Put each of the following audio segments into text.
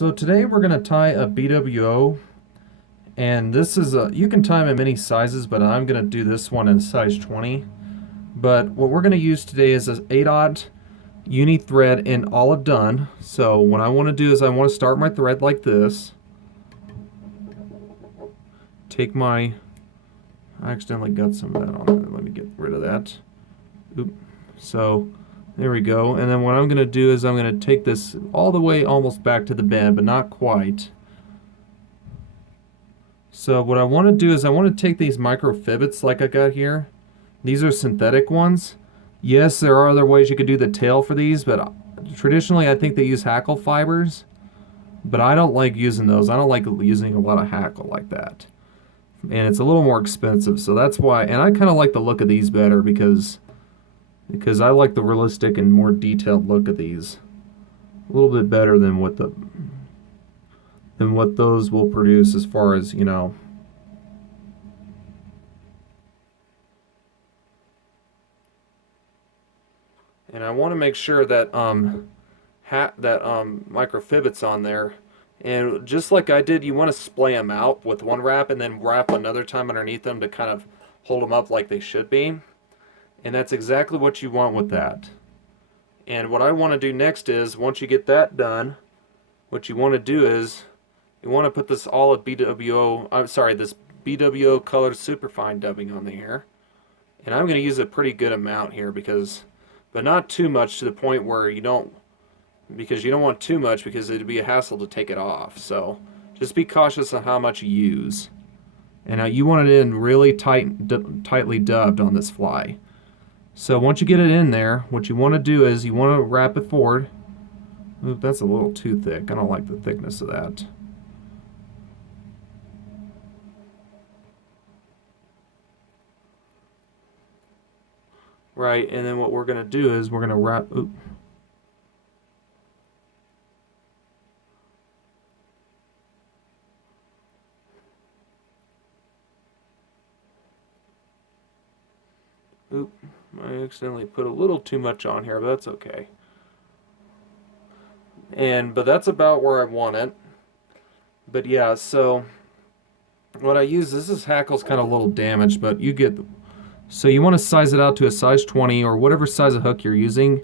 So today we're going to tie a BWO, and this is you can tie them in many sizes, but I'm going to do this one in size 20. But what we're going to use today is an 8/0 uni thread in olive done. So what I want to do is I want to start my thread like this. Take my, I accidentally got some of that on there. Let me get rid of that. Oop. So there we go. And then what I'm going to do is I'm going to take this all the way almost back to the bend, but not quite. So what I want to do is I want to take these microfibbets like I got here. These are synthetic ones. Yes, there are other ways you could do the tail for these, but traditionally I think they use hackle fibers. But I don't like using those. I don't like using a lot of hackle like that. And it's a little more expensive, so that's why. And I kind of like the look of these better because I like the realistic and more detailed look of these. A little bit better than what those will produce as far as, you know. And I want to make sure that microfibbet's on there. And just like I did, you want to splay them out with one wrap and then wrap another time underneath them to kind of hold them up like they should be. And that's exactly what you want with that. And what I want to do next is, once you get that done, what you want to do is you want to put this olive BWO, this BWO colored superfine dubbing on here. And I'm going to use a pretty good amount here but not too much to the point where you don't want too much because it'd be a hassle to take it off. So just be cautious on how much you use. And you want it in really tightly dubbed on this fly. So once you get it in there, what you want to do is you want to wrap it forward. Oop, that's a little too thick. I don't like the thickness of that. Right, and then what we're going to do is we're going to wrap. Oop. Oop, I accidentally put a little too much on here, but that's okay. But that's about where I want it. But yeah, so what I use, this hackle's kind of a little damaged, but you get. So you want to size it out to a size 20 or whatever size of hook you're using.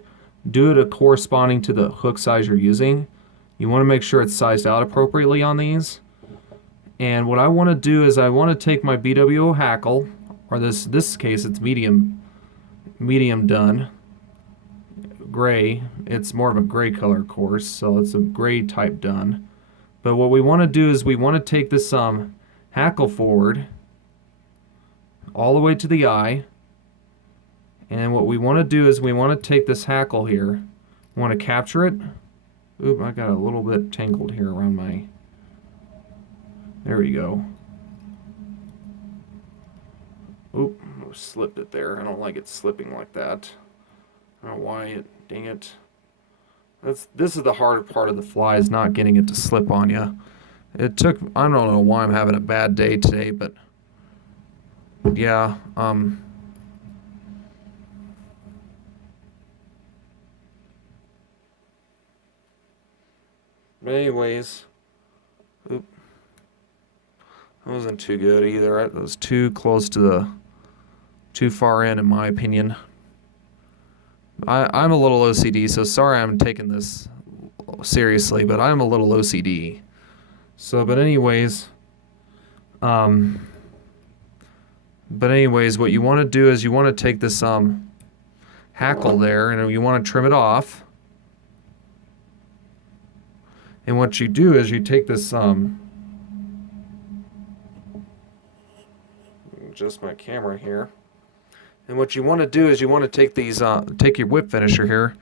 Do it corresponding to the hook size you're using. You want to make sure it's sized out appropriately on these. And what I want to do is I want to take my BWO hackle, or this case it's medium done, gray. It's more of a gray color, of course, so it's a gray type done. But what we want to do is we want to take this hackle forward all the way to the eye. And what we want to do is we want to take this hackle here. We want to capture it. Oop, I got a little bit tangled here around my. There we go. Oop, slipped it there. I don't like it slipping like that. I don't know why dang it. This is the harder part of the fly, is not getting it to slip on you. I don't know why I'm having a bad day today, but yeah, anyways, oop, that wasn't too good either. It was too close to too far in my opinion. I'm a little OCD, so sorry I'm taking this seriously, but I'm a little OCD. So, but anyways, what you want to do is you want to take this hackle there and you want to trim it off. And what you do is you take this adjust my camera here. And what you want to do is you want to take these take your whip finisher here.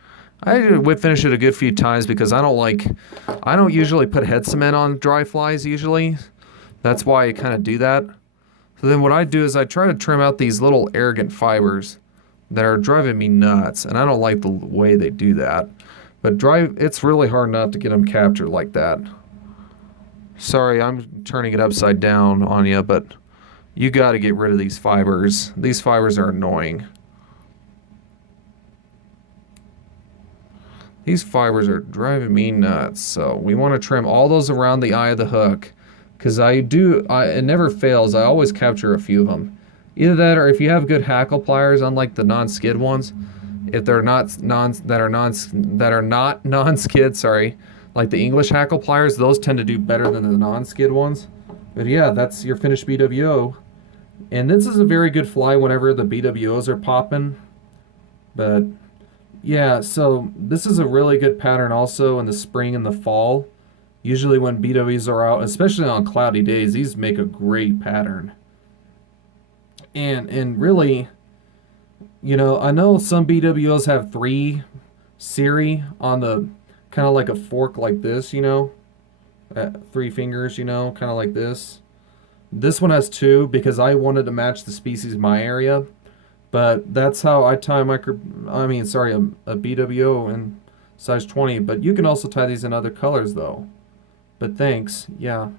I whip finish it a good few times because I don't usually put head cement on dry flies usually. That's why I kind of do that. So then what I do is I try to trim out these little arrogant fibers that are driving me nuts, and I don't like the way they do that. But it's really hard not to get them captured like that. Sorry, I'm turning it upside down on you, but you got to get rid of these fibers. These fibers are annoying. These fibers are driving me nuts. So we want to trim all those around the eye of the hook, because it never fails. I always capture a few of them. Either that, or if you have good hackle pliers, unlike the non-skid ones, if they're not non-skid, sorry, like the English hackle pliers, those tend to do better than the non-skid ones. But yeah, that's your finished BWO. And this is a very good fly whenever the BWOs are popping. But yeah, so this is a really good pattern also in the spring and the fall. Usually when BWs are out, especially on cloudy days, these make a great pattern. And really, you know, I know some BWOs have 3 Siri on the kind of like a fork like this, you know, 3 fingers, you know, kind of like this. This one has 2 because I wanted to match the species in my area, but that's how I tie a BWO in size 20. But you can also tie these in other colors though. But thanks, yeah.